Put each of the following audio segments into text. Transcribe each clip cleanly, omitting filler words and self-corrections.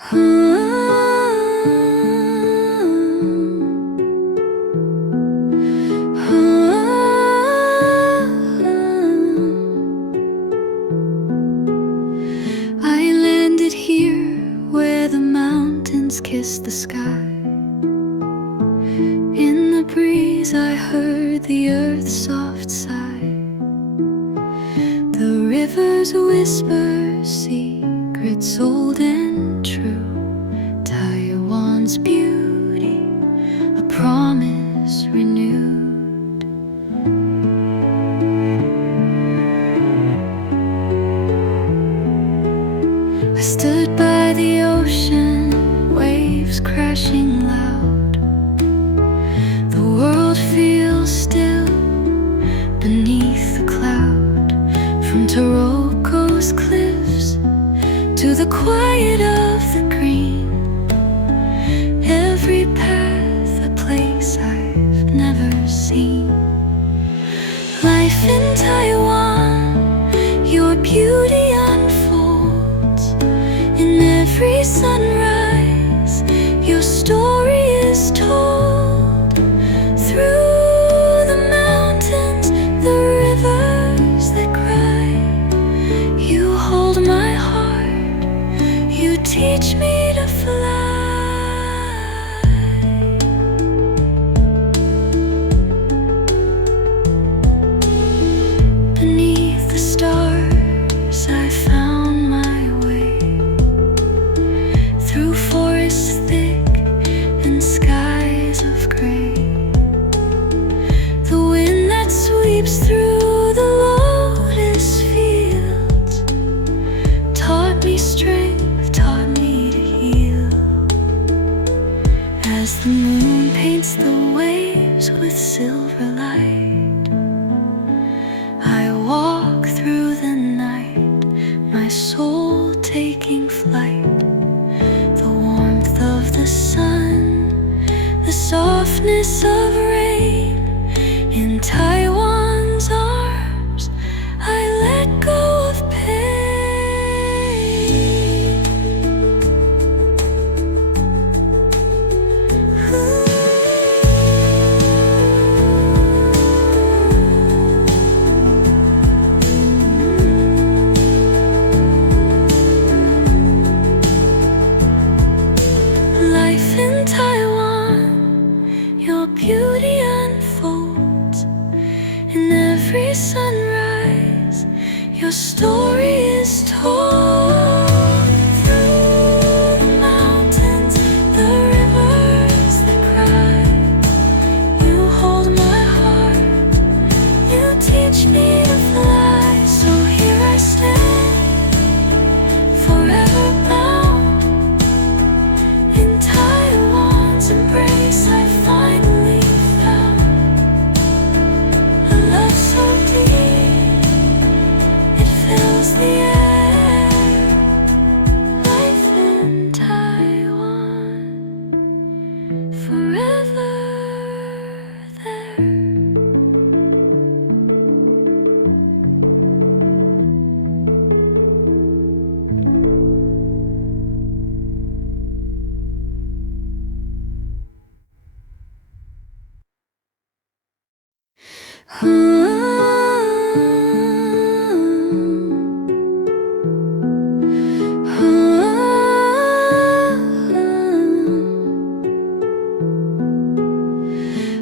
I landed here where the mountains kiss the sky. In the breeze I heard the earth's soft sigh. The rivers whisper secrets old and true. Taiwan's beauty, a promise renewed. I stood by the ocean, waves crashing loud. The world feels still beneath the cloud. From Taroko cliffs to the quiet of the green, every path a place I've never seen. Life in Taiwan, your beauty unfolds in every sunrise. Your story is told through the mountains, the rivers that cry. You hold my heart, you teach me to fly. Beneath the stars I found my way, through forests thick and skies of gray. The wind that sweeps through the lotus fields taught me strength, taught me to heal. As the moon paints the waves with silver light, I walk through the night, my soul taking flight. The warmth of the sun, the softness of rain. In Taiwan's arms, I let go of pain. Life in Taiwan, your beauty unfolds in every sunrise. Your story is told through the mountains, the rivers that cry. You hold my heart, you teach me to fly. So here I stand, forever bound in Taiwan's embrace. I finally found a love so deep, it fills the air. Life in Taiwan, forever there.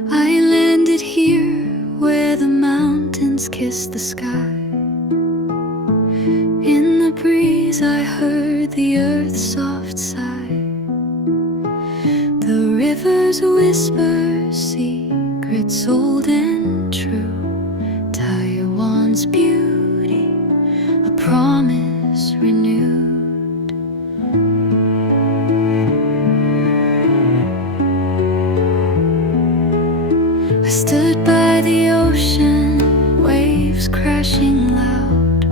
I landed here where the mountains kiss the sky. In the breeze I heard the earth's soft sigh. The rivers whisper secrets old and true. Taiwan's beauty, a promise renewed. I stood by the ocean, waves crashing loud.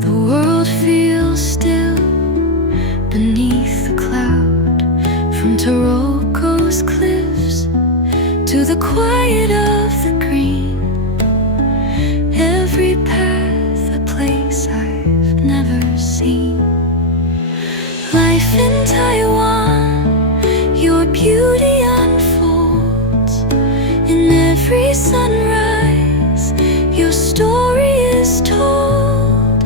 The world feels still beneath the cloud. From Taroko's cliffs to the quiet of the green, every path a place I've never seen. Life in Taiwan, your beauty unfolds in every sunrise. Your story is told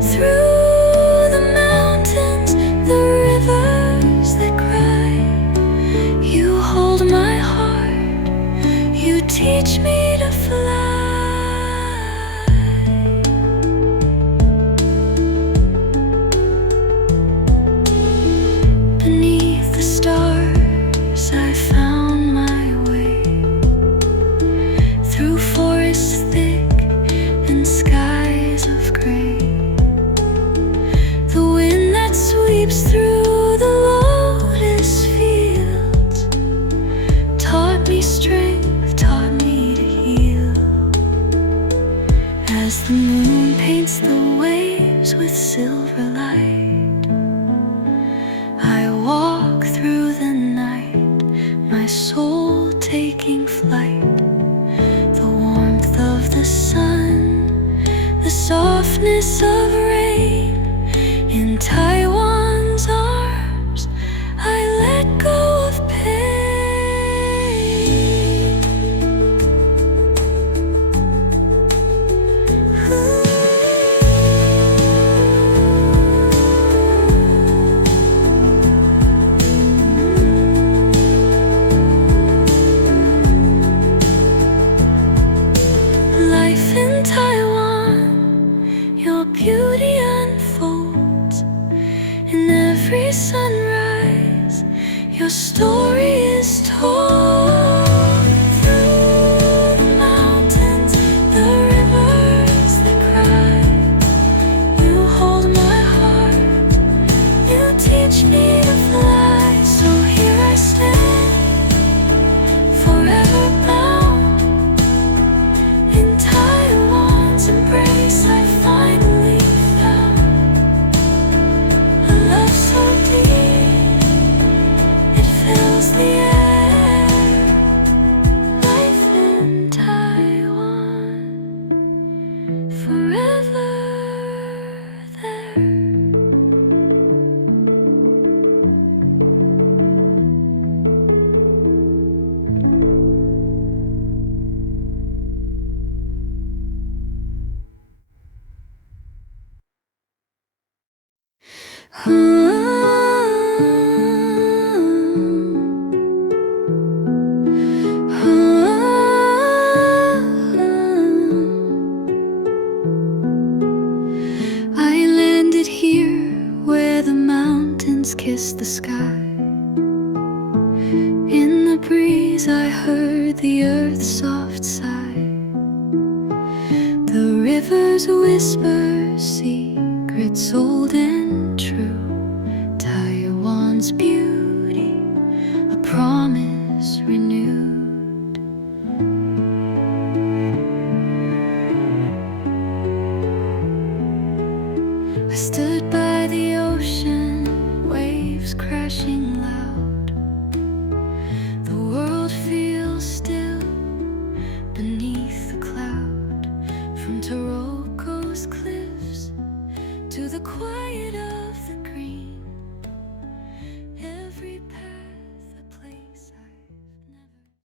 through the mountains, the rivers that cry. You hold my heart, you teach me to fly. Beneath the stars I found my way, through forests thick and skies of gray. The wind that sweeps through the lotus fields taught me strength, taught me to heal. As the moon paints the waves with silver light, I walk through the night, my soul taking flight. The warmth of the sun, the softness of rain, in Taiwan's arms I let go of pain. Life in Taiwan, your beauty unfolds in every sunrise. Your story is told through the mountains, the rivers that cry. You hold my heart, you teach me to fly. So here I stand, forever bound in Taiwan's embrace. I finally found a love so deep, it fills the air. Life in Taiwan, forever there. I landed here where the mountains kiss the sky. In the breeze I heard the earth's soft sigh. The rivers whisper secrets old and true. Taiwan's beauty, a promise renewed. I stood by the ocean, waves crashing loud. The world feels still beneath the cloud. From Taroko cliffs to the quiet